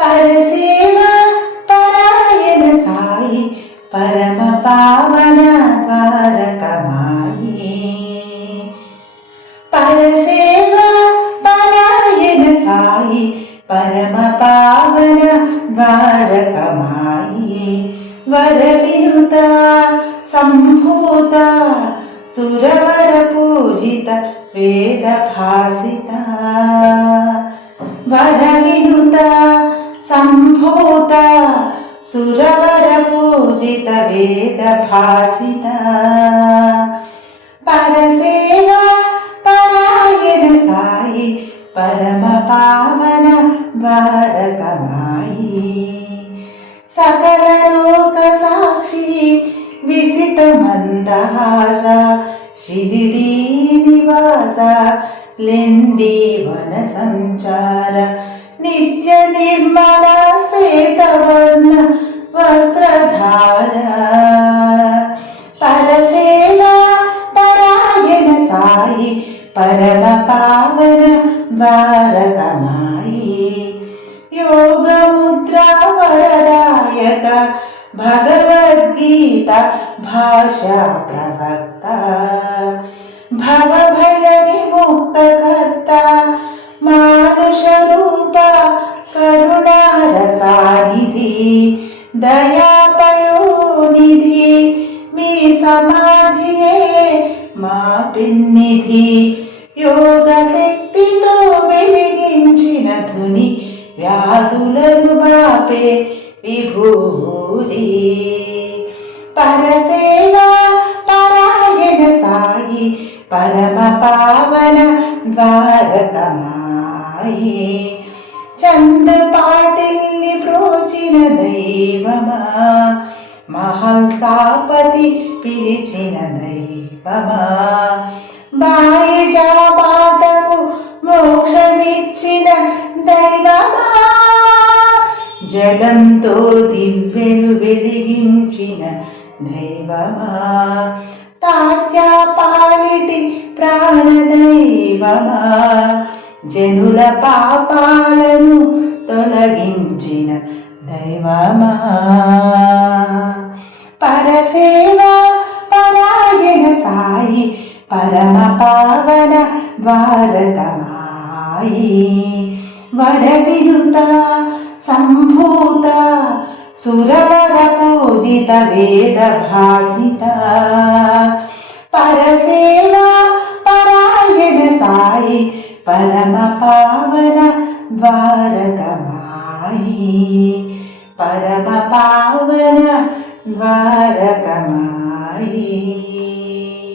పరసేవ పరాయణ సాయి పరమ పావన ద్వారకమాయి. పరసేవ పరాయణ సాయి పరమ పావన ద్వారకమాయి. వరవినుత సంభూత సురవర పూజిత వేద భాసిత. వరవినుత సంభూత సురవర పూజిత వేద భాసిత. పరసేవ పరాయణ సాయి పరమ పావన ద్వారకమాయి. సకల లోక సాక్షి విసిత మందహాస శిరిడీ నివాస లెండి వన సంచార నిత్య నిర్మల శ్వేతవర్ణ వస్త్రధార. పరసేవ పరాయణ సాయి పరమ పావన ద్వారకమాయి. యోగ ముద్రా వరదాయక భగవద్గీత భాషా ప్రవక్త. భవ భయ విముక్త కర్త మానుష రూప కరుణారసానిధి. దయాపయోనిధి మీ సమాధియే మా పిన్నిధి. యోగ శక్తితో వెలిగించిన ధుని వ్యాధులను బాపే విభూది. పరసేవ పరాయణ సాయి పరమ పావన ద్వారకమాయి. చంద పాటిల్ని ప్రోచిన దైవమా మహంసాపతి పిలిచిన దైవమా. బాయి జాబాతకు మోక్షమిచ్చిన దైవమా. జలంతో దివ్యను వెలిగించిన దైవమా. తాత్యా పాలిటి ప్రాణదైవమా. జనుల పాపాలను తొలగించిన దైవమా. పరసేవ పరాయణ సాయి పరమ పావన ద్వారకమాయి. వరవినుత సంభూత సురవర పూజిత వేద భాసిత. పరసేవ పరాయణ సాయి పరమ పావన ద్వారకమాయి. పరమ పావన ద్వారకమాయి.